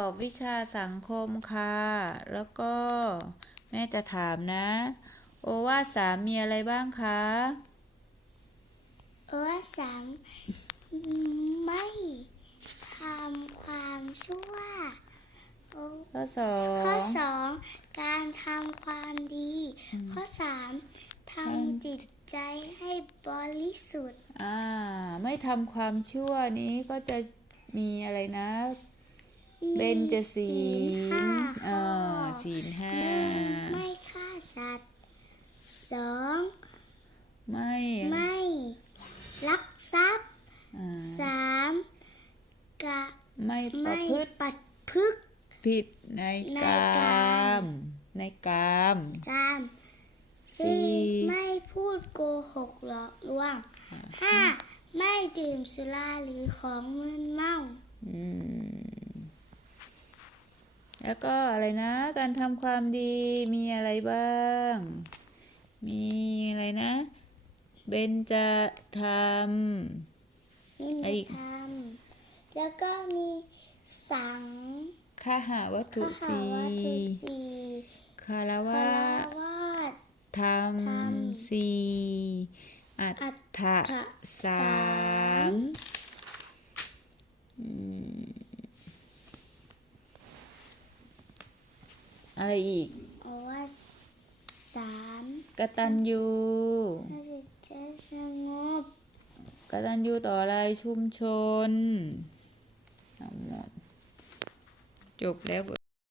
สอบวิชาสังคมค่ะ แล้วก็แม่จะถามนะ โอวาทสามมีอะไรบ้างคะเออสามไม่ทำความชั่วโอ้ข้อสอข้องสองการทำความดี ข้อสามทำจิตใจให้บริสุทธิ์ อ่า ไม่ทำความชั่วนี้ก็จะมีอะไรนะ เบนจะศีลห้าเออศีลห้าหนึ่งไม่ฆ่าสัตว์สองไม่ไม่ลักทรัพย์สามกะไม่ประพฤติปัดพึกผิดในกามในกามตามสี่สี่ไม่พูดโกหกหลอกลวงห้าไม่ดื่มสุราหรือของมึนเมาอืม แล้วก็อะไรนะ การทำความดีมีอะไรบ้าง มีอะไรนะเบนจะทมินไอ้ธรรมแล้วก็มีสังำข้าหาวัตขถุหาสีวัตถุสี่คารวะคารวาสธรรมธรรมสีอัตอัตถะถะสาสามมอืม อะไรอีกเอาว่าสามกตัญญูน่าจะจะสงบกตัญญูต่ออะไรชุมชนทั้งหมดจบแล้ว